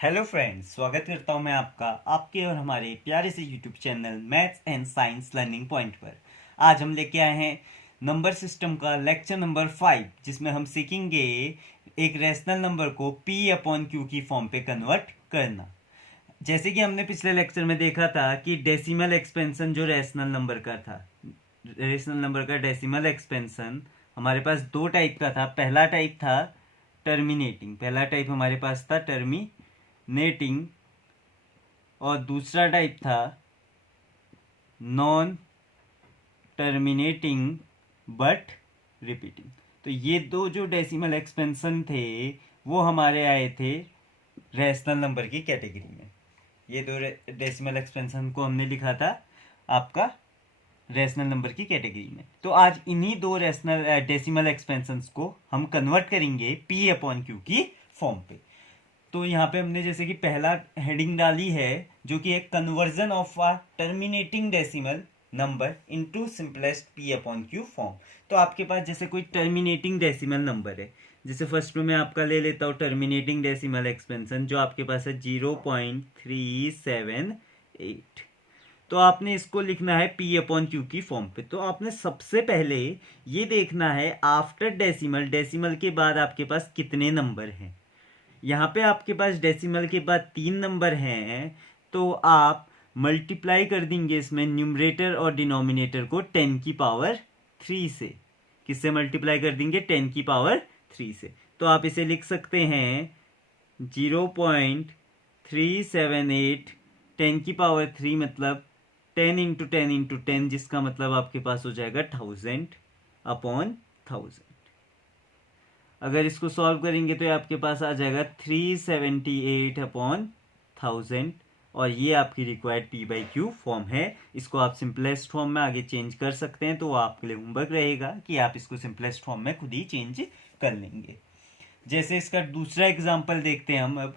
Hello friends, स्वागत करता हूं मैं आपका आपके और हमारे प्यारे से YouTube channel maths and science learning point पर। आज हम लेके आए हैं नंबर सिस्टम का लेक्चर नंबर 5, जिसमें हम सीखेंगे एक रैशनल नंबर को p अपॉन क्यू की फॉर्म पे कन्वर्ट करना। जैसे कि हमने पिछले लेक्चर में देखा था कि डेसिमल एक्सपेंशन जो रैशनल नंबर का था, रैशनल नंबर का डेसिमल एक्सपेंशन हमारे पास दो टाइप का था। पहला टाइप था टर्मिनेटिंग, पहला टाइप हमारे पास था टर्मिनेटिंग, और दूसरा टाइप था नॉन टर्मिनेटिंग बट रिपीटिंग। तो ये दो जो डेसिमल एक्सपेंशन थे वो हमारे आए थे रैशनल नंबर की कैटेगरी में। ये दो डेसिमल एक्सपेंशन को हमने लिखा था आपका रैशनल नंबर की कैटेगरी में। तो आज इन्हीं दो रैशनल डेसिमल एक्सपेंशंस को हम कन्वर्ट करेंगे p अपॉन क्यू की फॉर्म पे। तो यहाँ पे हमने जैसे कि पहला हेडिंग डाली है जो कि एक conversion of a terminating decimal number into simplest p upon Q form. तो आपके पास जैसे कोई टर्मिनेटिंग डेसिमल नंबर है, जैसे फर्स्ट में मैं आपका ले लेता हूँ टर्मिनेटिंग डेसिमल एक्सपेंशन जो आपके पास है 0.378। तो आपने इसको लिखना है p अपॉन क्यू की फॉर्म पे। तो आपने सबसे पहले ये देखना है आफ्टर डेसिमल, डेसिमल के बाद आपके पास कितने नंबर हैं। यहाँ पे आपके पास डेसिमल के बाद 3 नंबर हैं, तो आप मल्टीप्लाई कर देंगे इसमें न्यूमरेटर और डिनोमिनेटर को 10 की पावर 3 से। किससे मल्टीप्लाई कर देंगे? 10 की पावर 3 से। तो आप इसे लिख सकते हैं 0.378 10 की पावर 3 मतलब 10 इंटू 10 इंटू 10, जिसका मतलब आपके पास हो जाएगा 1000 अपॉन 1000। अगर इसको सॉल्व करेंगे तो आपके पास आ जाएगा 378 अपॉन 1000, और ये आपकी required p by Q form है। इसको आप सिंपलेस्ट फॉर्म में आगे चेंज कर सकते हैं, तो वो आपके लिए होमवर्क रहेगा कि आप इसको सिंपलेस्ट फॉर्म में खुद ही चेंज कर लेंगे। जैसे इसका दूसरा एग्जाम्पल देखते हैं हम। अब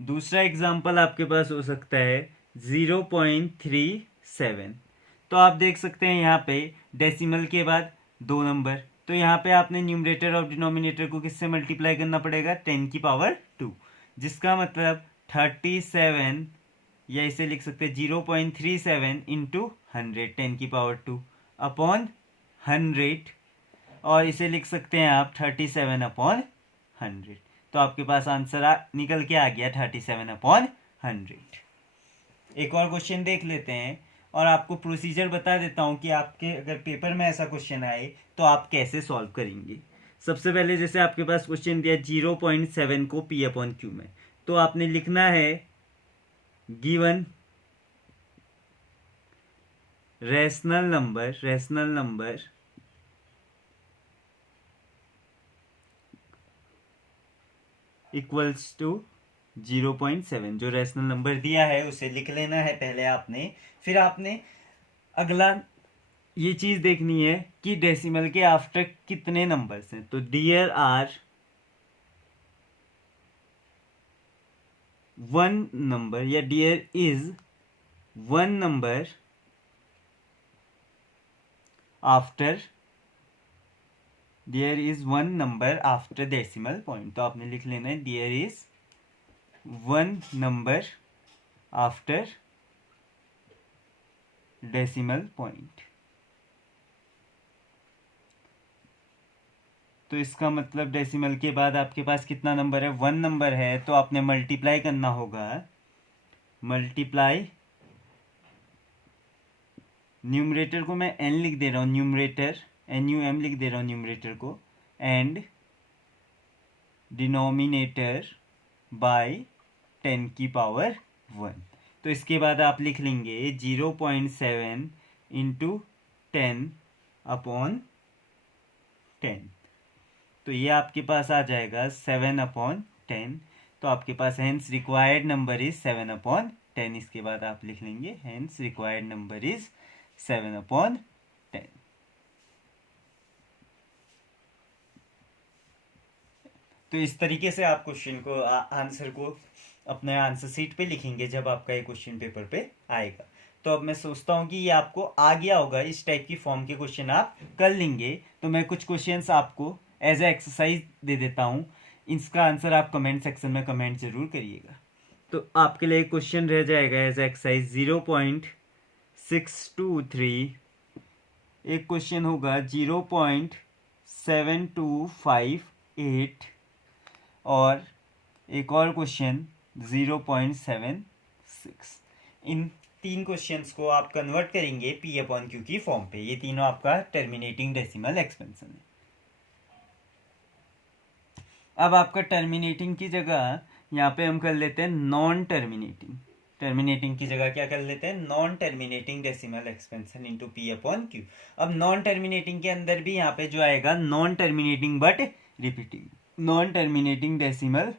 दूसरा एग्जाम्पल आपके पास हो सकता है 0.37। तो आप देख सकते हैं यहाँ पे डेसिमल के बाद 2 नंबर, तो यहाँ पे आपने न्यूमरेटर और डिनोमिनेटर को किससे मल्टीप्लाई करना पड़ेगा? 10 की पावर 2, जिसका मतलब 37, या इसे लिख सकते हैं 0.37 इंटू 100 10 की पावर 2 अपॉन 100, और इसे लिख सकते हैं आप 37 अपॉन 100। तो आपके पास आंसर निकल के आ गया 37 अपॉन 100। एक और क्वेश्चन देख लेते हैं, और आपको प्रोसीजर बता देता हूं कि आपके अगर पेपर में ऐसा क्वेश्चन आए तो आप कैसे सॉल्व करेंगे। सबसे पहले जैसे आपके पास क्वेश्चन दिया 0.7 को p अपॉन क्यू में, तो आपने लिखना है given rational number equals to 0.7। जो रैशनल नंबर दिया है उसे लिख लेना है पहले आपने। फिर आपने अगला ये चीज देखनी है कि डेसिमल के आफ्टर कितने नंबर्स हैं। तो डियर आर वन नंबर, या there is one number after, there is one number after decimal point. तो आपने लिख लेना है there is one number after decimal point. तो इसका मतलब डेसिमल के बाद आपके पास कितना नंबर है? 1 नंबर है, तो आपने मल्टीप्लाई करना होगा। मल्टीप्लाई, न्यूमरेटर को मैं n लिख दे रहा हूँ, न्यूमरेटर NUM लिख दे रहा हूँ न्यूमरेटर को, एंड डिनोमिनेटर बाय 10 की पावर 1। तो इसके बाद आप लिख लेंगे 0.7 इंटू 10 अपॉन 10। तो ये आपके पास आ जाएगा 7 अपॉन 10। तो आपके पास hence required number is 7 upon 10। इसके बाद आप लिख लेंगे hence required number is 7 upon 10। तो इस तरीके से आप क्वेश्चन को आंसर को अपने आंसर शीट पे लिखेंगे जब आपका ये क्वेश्चन पेपर पे आएगा। तो अब मैं सोचता हूँ कि ये आपको आ गया होगा, इस टाइप की फॉर्म के क्वेश्चन आप कर लेंगे। तो मैं कुछ क्वेश्चंस आपको एज ए एक्सरसाइज दे देता हूँ। इसका आंसर आप कमेंट सेक्शन में कमेंट जरूर करिएगा। तो आपके लिए क्वेश्चन रह जाएगा एज एक्सरसाइज 0.623, एक क्वेश्चन होगा 0.7258 और एक और क्वेश्चन 0.76। इन 3 क्वेश्चंस को आप कन्वर्ट करेंगे पी अपॉन क्यू की फॉर्म पे। ये तीनों आपका टर्मिनेटिंग डेसिमल एक्सपेंशन है। अब आपका टर्मिनेटिंग की जगह यहाँ पे हम कर लेते हैं नॉन टर्मिनेटिंग। टर्मिनेटिंग की जगह क्या कर लेते हैं, non terminating decimal expansion into P upon Q. अब नॉन टर्मिनेटिंग के अंदर भी यहाँ पे जो आएगा non terminating but repeating, non terminating decimal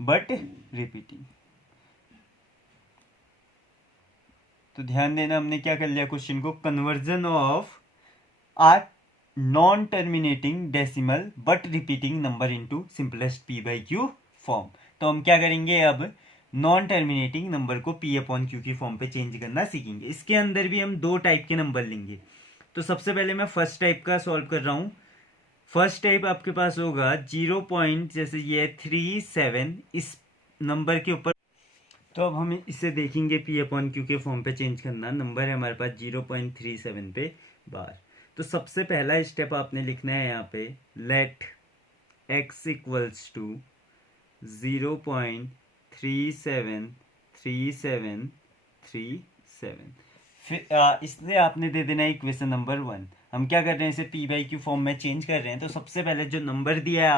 but repeating. तो ध्यान देना, हमने क्या कर लिया क्वेश्चन को, conversion of a non terminating decimal but repeating number into simplest P by Q form. तो हम क्या करेंगे, अब नॉन टर्मिनेटिंग नंबर को पी अपॉन क्यू की फॉर्म पे चेंज करना सीखेंगे। इसके अंदर भी हम 2 टाइप के नंबर लेंगे। तो सबसे पहले मैं फर्स्ट टाइप का सॉल्व कर रहा हूँ। फर्स्ट टाइप आपके पास होगा 0 पॉइंट, जैसे ये 37 इस नंबर के ऊपर। तो अब हम इसे देखेंगे पी अपॉन क्यू के फॉर्म पे चेंज करना। नंबर है हमारे पास 0.37 पे बार। तो सबसे पहला स्टेप आपने लिखना है यहाँ पे, लेट x इक्वल्स टू 0.373737। फिर इसलिए आपने दे देना है इक्वेशन नंबर 1। हम क्या कर रहे हैं, इसे पी बाई क्यू फॉर्म में चेंज कर रहे हैं। तो सबसे पहले जो नंबर दिया है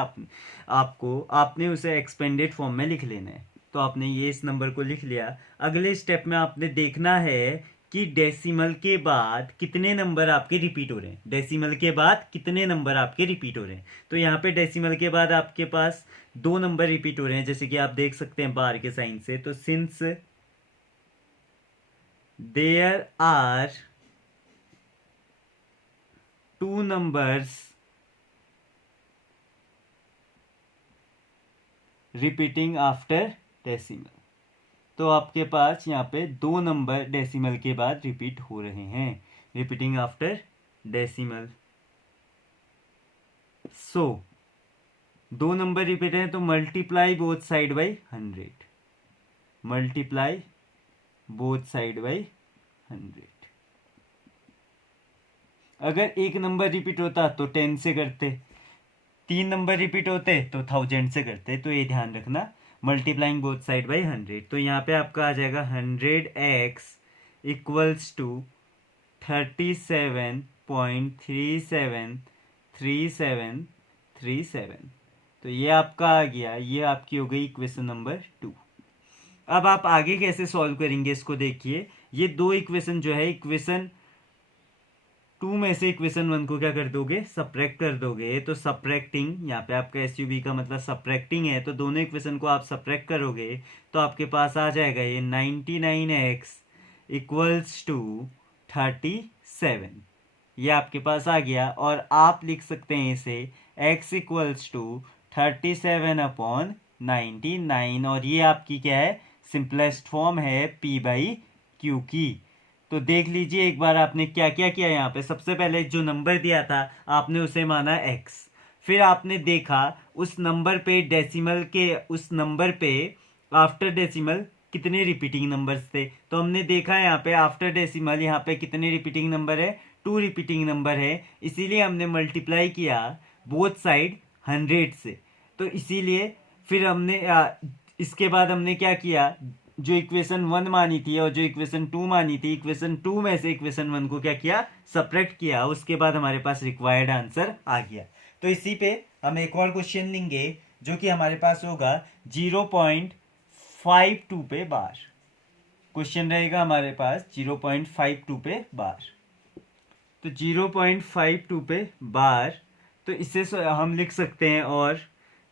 आपको आपने उसे एक्सपेंडेड फॉर्म में लिख लेना है। तो आपने ये इस नंबर को लिख लिया। अगले स्टेप में आपने देखना है कि डेसिमल के बाद कितने नंबर आपके रिपीट हो रहे हैं। डेसिमल के बाद कितने नंबर आपके रिपीट हो रहे हैं। तो यहाँ पे डेसिमल के बाद आपके पास 2 नंबर रिपीट हो रहे हैं, जैसे कि आप देख सकते हैं बार के साइन से। तो since there are 2 numbers repeating after decimal, तो आपके पास यहाँ पे 2 नंबर डेसिमल के बाद रिपीट हो रहे हैं, रिपीटिंग आफ्टर डेसिमल। सो 2 नंबर रिपीट हैं तो multiply both side by 100, multiply both side by 100। अगर 1 नंबर रिपीट होता तो 10 से करते, 3 नंबर रिपीट होते तो 1000 से करते। तो ये ध्यान रखना, मल्टीप्लाइंग बोथ साइड बाई 100। तो यहाँ पे आपका आ जाएगा 100x इक्वल्स टू 37.373737। तो ये आपका आ गया, ये आपकी हो गई इक्वेशन नंबर 2। अब आप आगे कैसे सॉल्व करेंगे इसको देखिए। ये 2 इक्वेशन जो है, इक्वेशन 2 में से इक्वेशन 1 को क्या कर दोगे, सब्ट्रैक्ट कर दोगे। तो सब्ट्रैक्टिंग, यहाँ पे आपका एसयूबी का मतलब सब्ट्रैक्टिंग है। तो दोनों इक्वेशन को आप सब्ट्रैक्ट करोगे तो आपके पास आ जाएगा ये 99x इक्वल्स टू 37। ये आपके पास आ गया। और आप लिख सकते हैं इसे x इक्वल्स टू 37 अपॉन 99। और ये आपकी क्या है, सिंपलेस्ट फॉर्म है p बाई क्यू की। तो देख लीजिए एक बार आपने क्या क्या किया। यहाँ पे सबसे पहले जो नंबर दिया था आपने उसे माना x, फिर आपने देखा उस नंबर पे डेसिमल के, उस नंबर पे आफ्टर डेसिमल कितने रिपीटिंग नंबर्स थे। तो हमने देखा यहाँ पे आफ्टर डेसिमल यहाँ पे कितने रिपीटिंग नंबर है, 2 रिपीटिंग नंबर है। इसीलिए हमने मल्टीप्लाई किया बोथ साइड 100 से। तो इसीलिए फिर हमने इसके बाद हमने क्या किया, जो इक्वेशन 1 मानी थी और जो इक्वेशन 2 मानी थी, इक्वेशन 2 में से इक्वेशन 1 को क्या किया, सब्ट्रैक्ट किया। उसके बाद हमारे पास रिक्वायर्ड आंसर आ गया। तो इसी पे हम एक और क्वेश्चन लेंगे जो कि हमारे पास होगा 0.52 पे बार। क्वेश्चन रहेगा हमारे पास 0.52 पे बार। तो 0.52 पे बार, तो इसे हम लिख सकते हैं और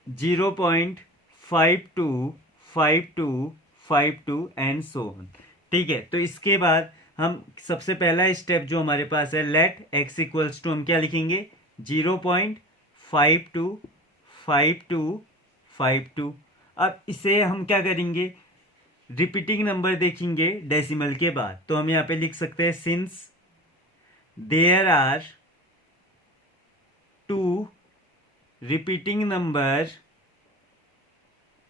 0.525252 एंड सो ऑन। ठीक है। तो इसके बाद हम सबसे पहला स्टेप जो हमारे पास है, लेट x इक्वल्स टू, हम क्या लिखेंगे 0.525252। अब इसे हम क्या करेंगे, रिपीटिंग नंबर देखेंगे डेसिमल के बाद। तो हम यहाँ पे लिख सकते हैं since there are 2 repeating number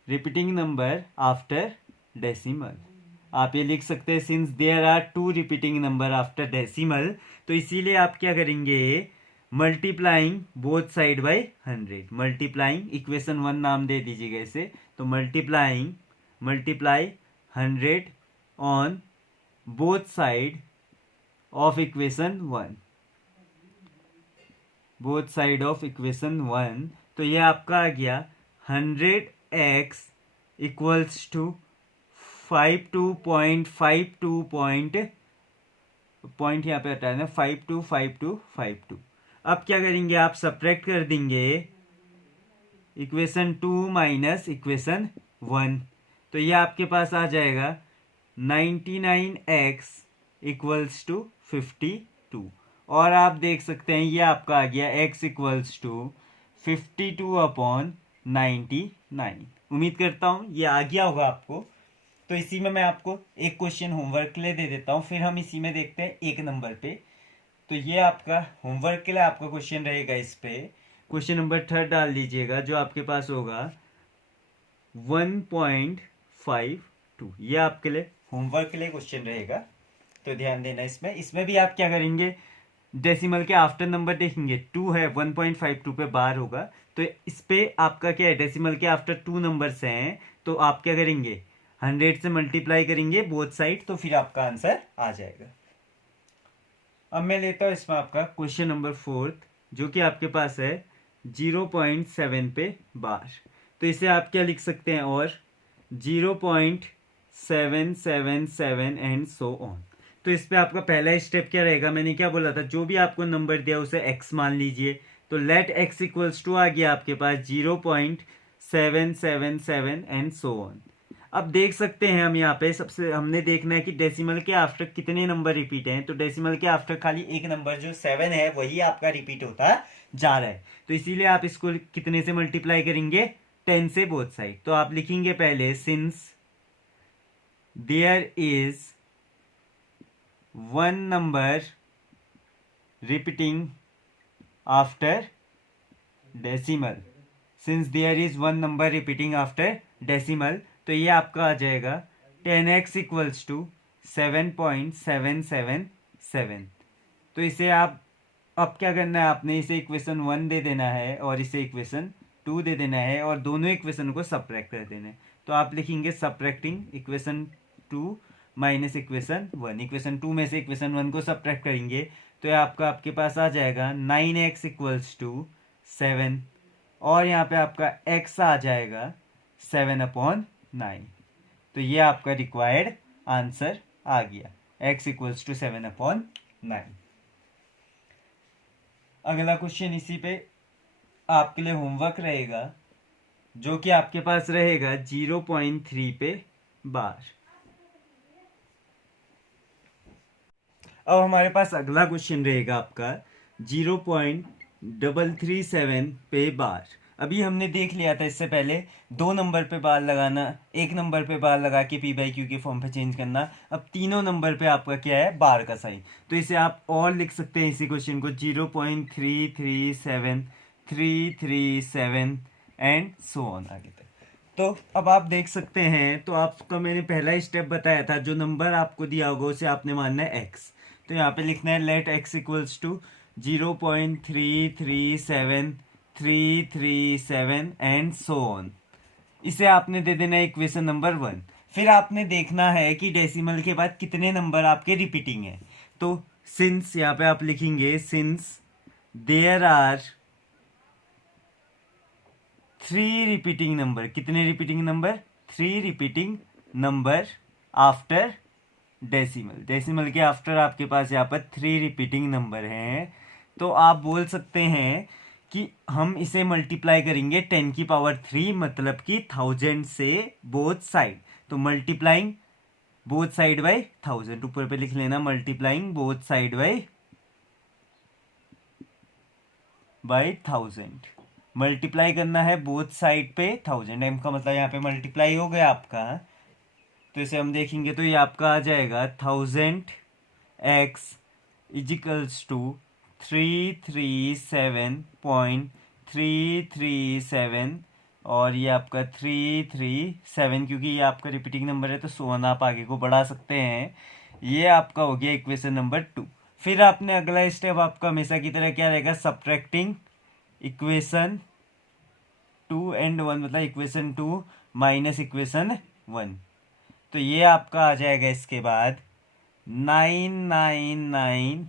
repeating number after decimal. आप ये लिख सकते हैं since there are 2 repeating number after decimal, तो इसीलिए आप क्या करेंगे, multiplying both side by 100। Multiplying equation 1 नाम दे दीजिएगा इसे, तो multiply 100 on both side of equation 1, both side of equation 1। तो ये आपका आ गया 100x इक्वल्स टू 52.52 पॉइंट यहाँ पे हटाना 525252। अब क्या करेंगे, आप सब्ट्रैक्ट कर देंगे इक्वेशन 2 माइनस इक्वेशन 1, तो ये आपके पास आ जाएगा 99x इक्वल्स टू 52। और आप देख सकते हैं ये आपका आ गया x इक्वल्स टू 52/99। उम्मीद करता हूँ ये आ गया होगा आपको। तो इसी में मैं आपको एक क्वेश्चन होमवर्क के लिए दे देता हूँ, फिर हम इसी में देखते हैं एक नंबर पे। तो ये आपका होमवर्क के लिए आपका क्वेश्चन रहेगा, इस पे क्वेश्चन नंबर 3 डाल दीजिएगा, जो आपके पास होगा 1.52। ये आपके लिए होमवर्क के लिए क्वेश्चन रहेगा, तो ध्यान देना इसमें। इसमें भी आप क्या करेंगे, डेसिमल के आफ्टर नंबर देखेंगे, 2 है 1.52 पे बार होगा, तो इस पे आपका क्या है, डेसिमल के आफ्टर 2 नंबर्स हैं, तो आप क्या करेंगे 100 से मल्टीप्लाई करेंगे बोथ साइड, तो फिर आपका आंसर आ जाएगा। अब मैं लेता हूं इसमें आपका क्वेश्चन नंबर 4, जो कि आपके पास है 0.7 पे बार। तो इसे आप क्या लिख सकते हैं, और 0.777 एंड सो ऑन। तो इस पे आपका पहला स्टेप क्या रहेगा, मैंने क्या बोला था, जो भी आपको नंबर दिया उसे x मान लीजिए। तो लेट x इक्वल्स टू आ गया आपके पास 0.777 एंड सो ऑन। अब देख सकते हैं हम यहाँ पे, सबसे हमने देखना है कि डेसिमल के आफ्टर कितने नंबर रिपीट हैं। तो डेसिमल के आफ्टर खाली एक नंबर जो 7 है वही आपका रिपीट होता जा रहा है, तो इसीलिए आप इसको कितने से मल्टीप्लाई करेंगे, 10 से बोथ साइड। तो आप लिखेंगे पहले since there is one number repeating after decimal, since there is one number repeating after decimal, तो ये आपका आ जाएगा 10x इक्वल्स टू 7.777। तो इसे आप अब क्या करना है, आपने इसे इक्वेशन 1 दे देना है और इसे इक्वेशन 2 दे देना है, और दोनों इक्वेशन को सब्ट्रैक्ट कर देना है। तो आप लिखेंगे subtracting equation 2 minus equation 1। Equation 2 में से इक्वेशन 1 को सब्ट्रैक्ट करेंगे, तो ये आपके पास आ जाएगा 9x इक्वल्स टू 7, और यहाँ पे आपका x आ जाएगा 7/9। तो ये आपका रिक्वायर्ड आंसर आ गया, x इक्वल्स टू 7/9। अगला क्वेश्चन इसी पे आपके लिए होमवर्क रहेगा, जो कि आपके पास रहेगा 0.3 पे बार। अब हमारे पास अगला क्वेश्चन रहेगा आपका 0.337 पे बार। अभी हमने देख लिया था इससे पहले 2 नंबर पे बार लगाना, 1 नंबर पे बार लगा के p/q के फॉर्म पे चेंज करना। अब तीनों नंबर पे आपका क्या है, बार का साइन। तो इसे आप और लिख सकते हैं इसी क्वेश्चन को 0.337 एंड सो ऑन आगे तक। तो अब आप देख सकते हैं, तो आपको मैंने पहला स्टेप बताया था, जो नंबर आपको दिया होगा उसे आपने मानना है x। तो यहाँ पे लिखना है let x equals to 0.337 and so on. इसे आपने दे देना है इक्वेशन नंबर 1। फिर आपने देखना है कि डेसिमल के बाद कितने नंबर आपके रिपीटिंग है। तो सिंस यहाँ पे आप लिखेंगे since there are 3 repeating number. कितने repeating number, 3 repeating number after decimal. Decimal के आफ्टर आपके पास यहाँ पर 3 रिपीटिंग नंबर हैं। तो आप बोल सकते हैं कि हम इसे मल्टीप्लाई करेंगे 10 की पावर 3, मतलब कि 1000 से बोथ साइड। तो मल्टीप्लाइंग बोथ साइड बाय 1000, ऊपर पे लिख लेना multiplying both side bye 1000। Multiply करना है बोथ साइड पे 1000, एम का मतलब यहाँ पे मल्टीप्लाई हो गया आपका। तो इसे हम देखेंगे तो ये आपका आ जाएगा 1000x इजिकल्स टू 337.337 और ये आपका 337, क्योंकि ये आपका रिपीटिंग नंबर है तो 100 आप आगे को बढ़ा सकते हैं। ये आपका हो गया इक्वेशन नंबर 2। फिर आपने अगला स्टेप आपका हमेशा की तरह क्या रहेगा, सब्ट्रैक्टिंग इक्वेशन 2 एंड 1, मतलब इक्वेशन 2 माइनस इक्वेशन 1। तो ये आपका आ जाएगा इसके बाद 999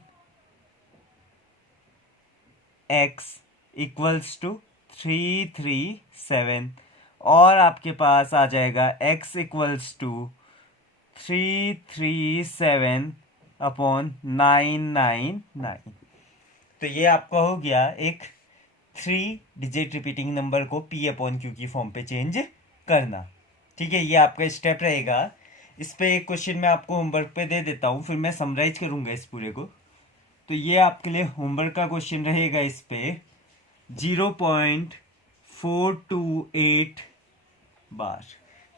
x इक्वल्स टू 337, और आपके पास आ जाएगा x इक्वल्स टू 337 अपॉन 999। तो ये आपका हो गया एक 3 डिजिट रिपीटिंग नंबर को p अपॉन क्यू की फॉर्म पे चेंज करना। ठीक है, ये आपका स्टेप रहेगा। इस पे एक क्वेश्चन मैं आपको होमवर्क पे दे देता हूँ, फिर मैं समराइज करूँगा इस पूरे को। तो ये आपके लिए होमवर्क का क्वेश्चन रहेगा। इस पे 0.428 बार,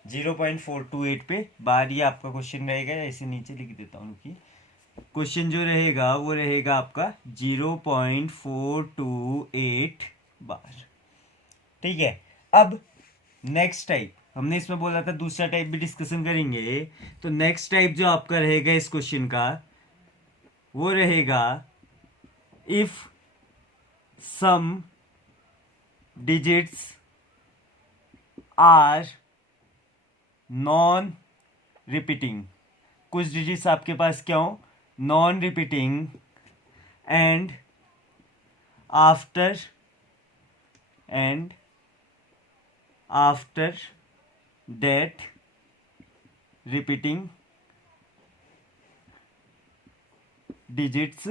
0.428 पे बार ये आपका क्वेश्चन रहेगा। ऐसे नीचे लिख देता हूँ कि क्वेश्चन जो रहेगा वो रहेगा आपका 0.428 बार। ठीक है, अब नेक्स्ट टाइप हमने इसमें बोला था दूसरा टाइप भी डिस्कशन करेंगे। तो नेक्स्ट टाइप जो आपका रहेगा इस क्वेश्चन का वो रहेगा if some digits are non repeating, कुछ डिजिट्स आपके पास क्या हो, non repeating, and after that repeating digits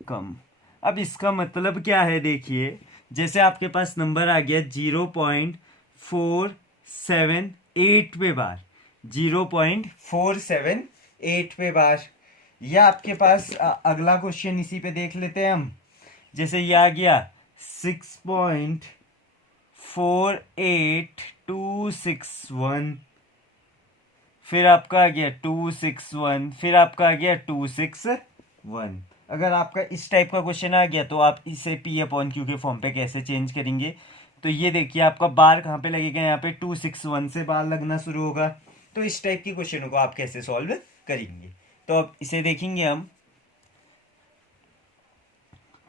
come. अब इसका मतलब क्या है, देखिए जैसे आपके पास नंबर आ गया 0.478 पे बार, 0.478 पे बार। यह आपके पास अगला क्वेश्चन इसी पे देख लेते हैं हम। जैसे ये आ गया 6.48261, फिर आपका आ गया 261, फिर आपका आ गया 261। अगर आपका इस टाइप का क्वेश्चन आ गया तो आप इसे पी अपॉन क्यू के फॉर्म पे कैसे चेंज करेंगे। तो ये देखिए आपका बार कहाँ पे लगेगा, यहाँ पे 261 से बार लगना शुरू होगा। तो इस टाइप की क्वेश्चनों को आप कैसे सॉल्व करेंगे, तो अब इसे देखेंगे हम।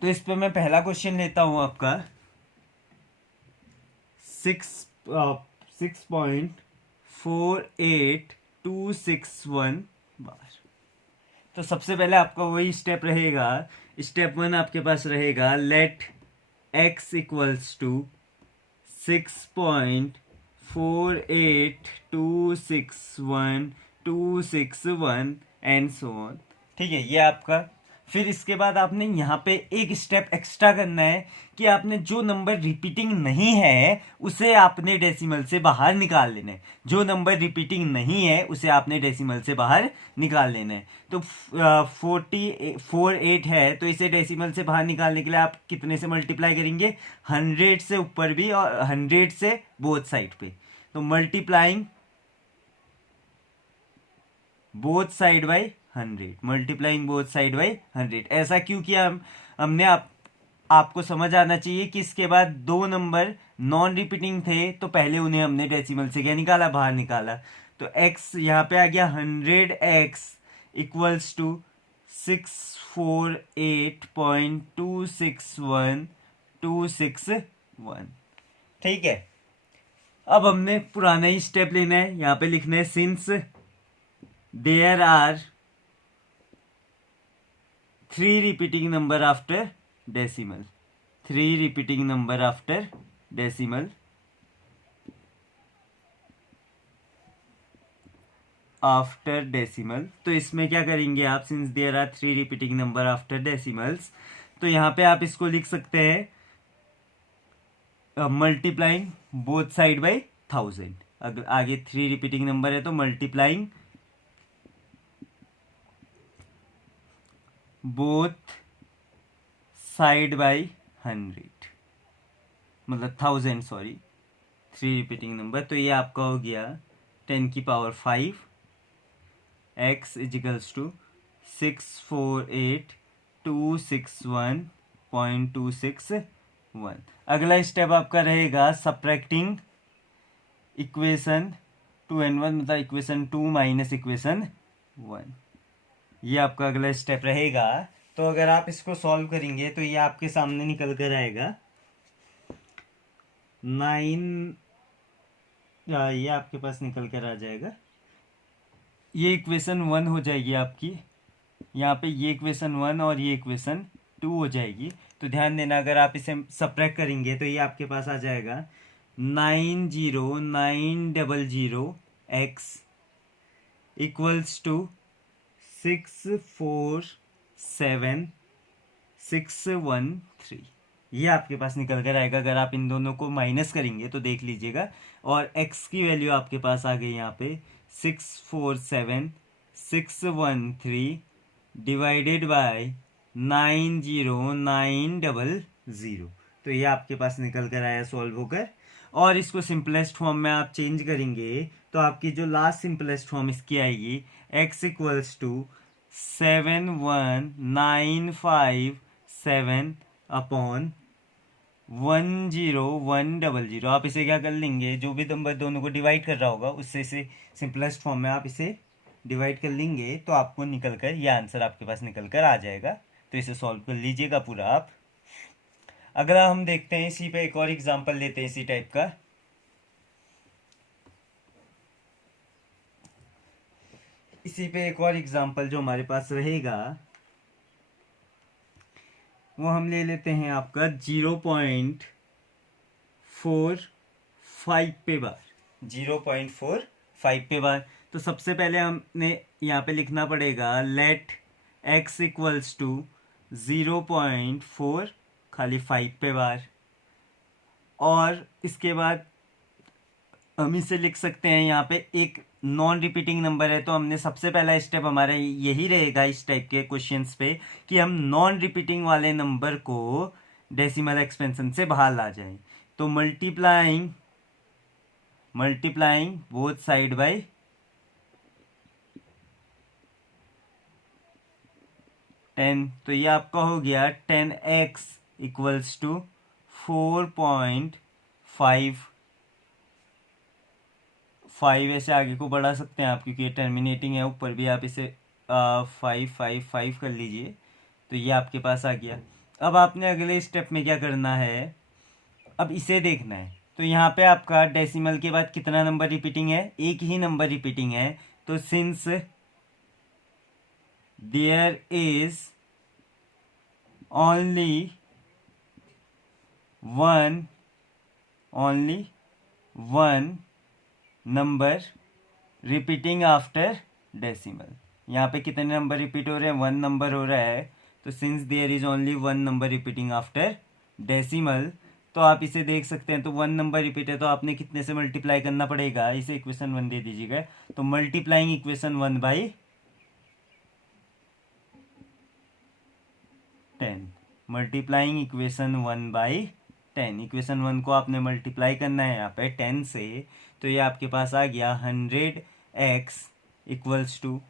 तो इस पे मैं पहला क्वेश्चन लेता हूँ आपका 6.48261 बार। तो सबसे पहले आपका वही स्टेप रहेगा। स्टेप 1 आपके पास रहेगा let x equals to 6.48261 and so on. ठीक है, ये आपका। फिर इसके बाद आपने यहाँ पे एक स्टेप एक्स्ट्रा करना है कि आपने जो नंबर रिपीटिंग नहीं है उसे आपने डेसिमल से बाहर निकाल लेना है। जो नंबर रिपीटिंग नहीं है उसे आपने डेसिमल से बाहर निकाल लेना है। तो 48 है, तो इसे डेसिमल से बाहर निकालने के लिए आप कितने से मल्टीप्लाई करेंगे, 100 से ऊपर भी और 100 से बोथ साइड पे। तो multiplying both side by 100, multiplying both side by 100। ऐसा क्यों किया हमने आपको समझ आना चाहिए कि इसके बाद दो नंबर नॉन रिपीटिंग थे तो पहले उन्हें हमने डेसिमल से क्या निकाला, बाहर निकाला। तो x यहाँ पे आ गया 100x इक्वल्स टू 648.261261। ठीक है, अब हमने पुराना ही स्टेप लेना है। यहाँ पे लिखना है since there are 3 repeating number after decimal, 3 repeating number after decimal, after decimal. तो इसमें क्या करेंगे आप, since there are 3 repeating number after decimals, तो यहाँ पे आप इसको लिख सकते हैं मल्टीप्लाइंग बोथ साइड बाई 1000। अगर आगे 3 रिपीटिंग नंबर है तो मल्टीप्लाइंग बोथ साइड बाई 100, मतलब 1000, सॉरी 3 रिपीटिंग नंबर। तो ये आपका हो गया 10 की पावर 5 x इजिकल्स टू 648.261.26 1। अगला स्टेप आपका रहेगा सब्ट्रैक्टिंग इक्वेशन 2n1 मतलब इक्वेशन 2 माइनस इक्वेशन 1। ये आपका अगला स्टेप रहेगा। तो अगर आप इसको सॉल्व करेंगे तो ये आपके सामने निकल कर आएगा 9, ये आपके पास निकल कर आ जाएगा। ये इक्वेशन 1 हो जाएगी आपकी, यहाँ पे ये इक्वेशन 1 और ये इक्वेशन 2 हो जाएगी। तो ध्यान देना, अगर आप इसे सब्ट्रैक्ट करेंगे तो ये आपके पास आ जाएगा 90900x इक्वल्स टू 647613। ये आपके पास निकल कर आएगा। अगर आप इन दोनों को माइनस करेंगे तो देख लीजिएगा, और x की वैल्यू आपके पास आ गई यहाँ पे 647613 डिवाइडेड बाय 90900। तो ये आपके पास निकल कर आया सॉल्व होकर। और इसको सिंपलेस्ट फॉर्म में आप चेंज करेंगे तो आपकी जो लास्ट सिंपलेस्ट फॉर्म इसकी आएगी x इक्वल्स टू 71957 अपॉन 10100। आप इसे क्या कर लेंगे, जो भी नंबर दोनों को डिवाइड कर रहा होगा उससे इसे सिंपलेस्ट फॉर्म में आप इसे डिवाइड कर लेंगे तो आपको निकल कर यह आंसर आपके पास निकल कर आ जाएगा। तो इसे सॉल्व कर लीजिएगा पूरा आप। अगला हम देखते हैं, इसी पे एक और एग्जांपल लेते हैं इसी टाइप का। इसी पे एक और एग्जांपल जो हमारे पास रहेगा वो हम ले लेते हैं आपका 0.45 पे बार। 0.45 पे बार। तो सबसे पहले हमने यहाँ पे लिखना पड़ेगा लेट x इक्वल्स टू 0.4 खाली 5 पे बार। और इसके बाद हम इसे लिख सकते हैं, यहाँ पे एक नॉन रिपीटिंग नंबर है तो हमने सबसे पहला स्टेप हमारा यही रहेगा इस टाइप के क्वेश्चंस पे कि हम नॉन रिपीटिंग वाले नंबर को डेसिमल एक्सपेंशन से बाहर ला जाएं। तो मल्टीप्लाइंग बोथ साइड बाय 10। तो ये आपका हो गया 10x इक्वल्स टू 4.5। ऐसे आगे को बढ़ा सकते हैं आप क्योंकि ये टर्मिनेटिंग है, ऊपर भी आप इसे 5 कर लीजिए। तो ये आपके पास आ गया। अब आपने अगले स्टेप में क्या करना है, अब इसे देखना है। तो यहाँ पे आपका डेसिमल के बाद कितना नंबर रिपीटिंग है, एक ही नंबर रिपीटिंग है। तो since there is only one number repeating after decimal. यहाँ पे कितने नंबर रिपीट हो रहे हैं, 1 नंबर हो रहा है। तो since there is only 1 number repeating after decimal, तो आप इसे देख सकते हैं। तो 1 नंबर रिपीट है तो आपने कितने से मल्टीप्लाई करना पड़ेगा, इसे इक्वेशन 1 दे दीजिएगा। तो multiplying equation 1 by 10। Multiplying equation 1 by 10। Equation 1 को आपने मल्टीप्लाई करना है यहाँ पे 10 से। तो ये आपके पास आ गया 100x इक्वल्स टू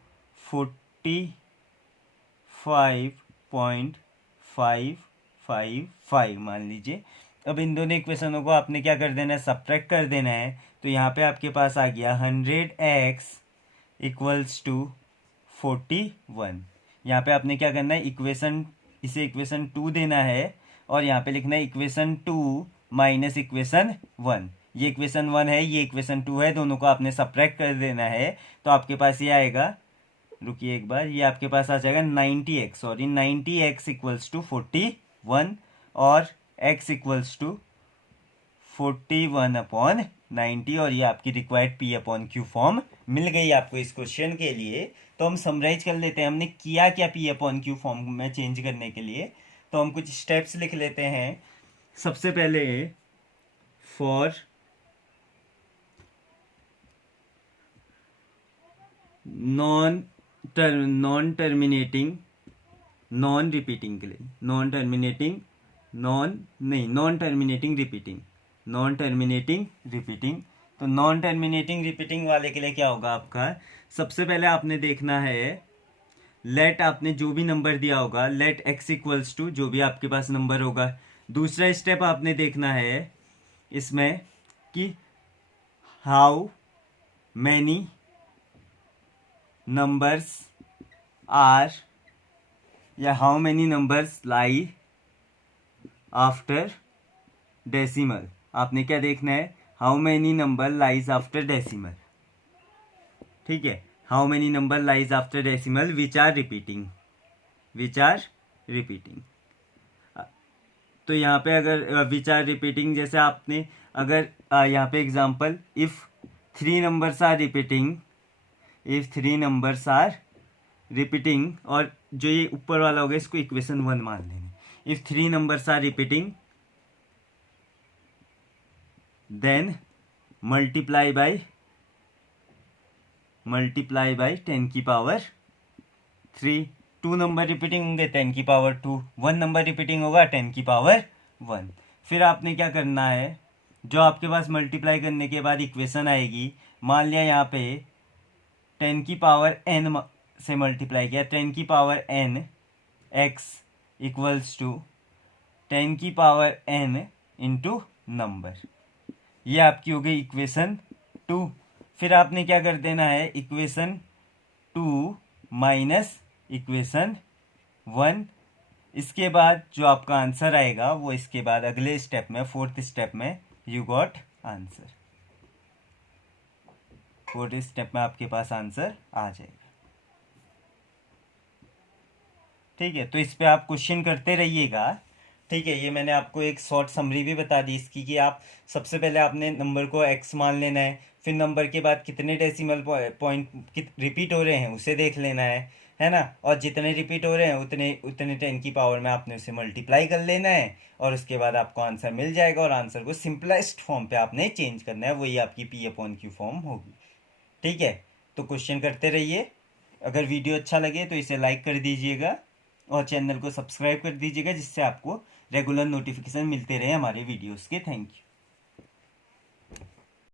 45.555 मान लीजिए। अब इन दोनों इक्वेशनों को आपने क्या कर देना है, सब्ट्रैक्ट कर देना है। तो यहाँ पे आपके पास आ गया 100x इक्वल्स टू 41। यहाँ पे आपने क्या करना है, इसे इक्वेशन 2 देना है और यहाँ पे लिखना है इक्वेशन 2 माइनस इक्वेशन 1। ये इक्वेशन 1 है, ये इक्वेशन 2 है, दोनों को आपने सब्ट्रैक्ट कर देना है। तो आपके पास ये आएगा, रुकिए एक बार, ये आपके पास आ जाएगा 90x, और 90x इक्वल्स टू 41 और x इक्वल्स टू 41/90। और ये आपकी रिक्वायर्ड P/Q फॉर्म मिल गई आपको इस क्वेश्चन के लिए। तो हम समराइज कर लेते हैं हमने किया क्या P/Q फॉर्म में चेंज करने के लिए। तो हम कुछ स्टेप्स लिख लेते हैं। सबसे पहले for non terminating non repeating के लिए, नॉन टर्मिनेटिंग रिपीटिंग। तो नॉन टर्मिनेटिंग रिपीटिंग वाले के लिए क्या होगा आपका, सबसे पहले आपने देखना है लेट, आपने जो भी नंबर दिया होगा लेट x इक्वल्स टू जो भी आपके पास नंबर होगा, दूसरा स्टेप आपने देखना है इसमें कि हाउ मैनी नंबर्स आर या how many numbers lie after decimal. आपने क्या देखना है, how many number lies after decimal. ठीक है, how many number lies after decimal which are repeating. तो यहाँ पे अगर विच आर रिपीटिंग, जैसे आपने अगर यहाँ पे example, if 3 numbers are repeating, और जो ये ऊपर वाला होगा इसको इक्वेशन 1 मान लेंगे। If 3 numbers are repeating then multiply by 10 की पावर 3। 2 नंबर रिपीटिंग होंगे 10 की पावर 2, 1 नंबर रिपीटिंग होगा 10 की पावर 1। फिर आपने क्या करना है, जो आपके पास मल्टीप्लाई करने के बाद इक्वेशन आएगी, मान लिया यहाँ पे 10 की पावर n से मल्टीप्लाई किया, 10 की power n x equals to 10 की पावर n इंटू नंबर। ये आपकी हो गई इक्वेशन 2। फिर आपने क्या कर देना है, इक्वेशन 2 माइनस इक्वेशन 1। इसके बाद जो आपका आंसर आएगा वो इसके बाद अगले स्टेप में, 4th स्टेप में you got answer. 4th step में आपके पास आंसर आ जाएगा। ठीक है, तो इस पे आप क्वेश्चन करते रहिएगा। ठीक है, ये मैंने आपको एक शॉर्ट समरी भी बता दी इसकी, कि आप सबसे पहले आपने नंबर को x मान लेना है, फिर नंबर के बाद कितने डेसिमल पॉइंट रिपीट हो रहे हैं उसे देख लेना है ना, और जितने रिपीट हो रहे हैं उतने 10 की पावर में आपने उसे मल्टीप्लाई कर लेना है, और उसके बाद आपको आंसर मिल जाएगा। और आंसर को सिंपलेस्ट फॉर्म पे आपने चेंज करना है, वही आपकी P/Q फॉर्म होगी। ठीक है, तो क्वेश्चन करते रहिए। अगर वीडियो अच्छा लगे तो इसे लाइक कर दीजिएगा और चैनल को सब्सक्राइब कर दीजिएगा, जिससे आपको रेगुलर नोटिफिकेशन मिलते रहे हमारे वीडियोस के। Thank you.